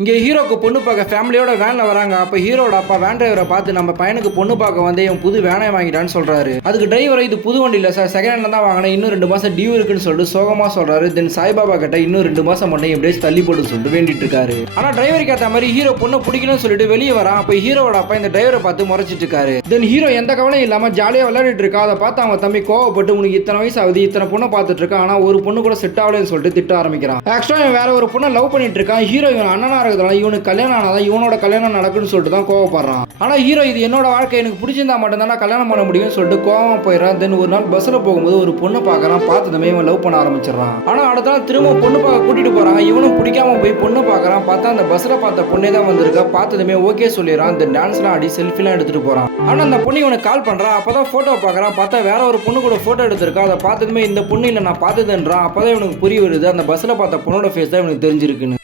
இங்கே ஹீரோக்கு பொண்ணு பார்க்க ஃபேமிலியோட வேனில் வராங்க. அப்போ ஹீரோட அப்பா வேன் டிரைவரை பார்த்து நம்ம பையனுக்கு பொண்ணு பார்க்க வந்து இவன் புது வேனை வாங்கிட்டான்னு சொல்றாரு. அதுக்கு டிரைவர் இது புது வண்டி இல்லை சார், செகண்ட் ஹேண்ட்ல தான் வாங்கினேன், இன்னும் 2 மாசம் டியூ இருக்குன்னு சொல்லிட்டு சோகமா சொல்றாரு. தென் சாய்பாபா கிட்ட இன்னும் 2 மாசம் மட்டும் எப்படியே தள்ளி போட்டு சொல்லிட்டு வேண்டிட்டு இருக்காரு. ஆனா டிரைவருக்கு ஏற்ற மாதிரி ஹீரோ பொண்ணு பிடிக்கணும்னு சொல்லிட்டு வெளியே வரான். அப்போ ஹீரோட அப்பா இந்த டிரைவரை பார்த்து முறைச்சிட்டு இருக்காரு. தென் ஹீரோ எந்த கவலையும் இல்லாம ஜாலியா விளையாடிட்டு இருக்கா. அதை பார்த்து அவங்க தம்பி கோவப்பட்டு உனக்கு இத்தனை வயசு ஆகுது, இத்தனை பொண்ணை பார்த்துட்டு இருக்கா, ஆனா ஒரு பொண்ணு கூட செட் ஆகலன்னு சொல்லிட்டு திட்ட ஆரம்பிக்கிறான். ஆக்சுவலா வேற ஒரு பொண்ணை லவ் பண்ணிட்டு இருக்கான். ஹீரோ இவன் அண்ணனா இருக்கிறதுனால இவனுக்கு கல்யாணம் ஆனாதான் இவனோட கல்யாணம் நடக்குன்னு சொல்லிட்டு தான் கோவப்படுறான். ஆனா ஹீரோ இது என்னோட வாழ்க்கை, எனக்கு பிடிச்சிருந்தா மட்டும்தான் கல்யாணம் பண்ண முடியும்னு சொல்லிட்டு கோவமா போயிடறான். தென் ஒரு நாள் பஸ்ல போகும்போது ஒரு பொண்ணை பார்க்கறான். பார்த்ததுமே இவன் லவ் பண்ண ஆரம்பிச்சிடறான். ஆனா அடுத்த நாள் திரும்ப பொண்ணு பார்க்க கூட்டிட்டு போறாங்க. இவனும் பிடிக்காம போய் பொண்ணு பார்க்கறான். பார்த்தா அந்த பஸ்ல பார்த்த பொண்ணே தான் வந்திருக்கா. பார்த்ததுமே ஓகே சொல்லிடுறான். இந்த டான்ஸ்லாம் ஆடி செல்ஃபிலாம் எடுத்துட்டு போறான். ஆனா அந்த பொண்ணு இவனுக்கு கால் பண்றான். அப்பதான் போட்டோ பார்க்கறான். பார்த்தா வேற ஒரு பொண்ணு கூட போட்டோ எடுத்திருக்கா. அதை பார்த்ததுமே இந்த பொண்ணு இல்லை நான் பார்த்ததுன்றான். அப்பதான் இவனுக்கு புரிய வருது அந்த பஸ்ல பார்த்த பொண்ணோட ஃபேஸ் தான் இவனுக்கு தெரிஞ்சிருக்குன்னு.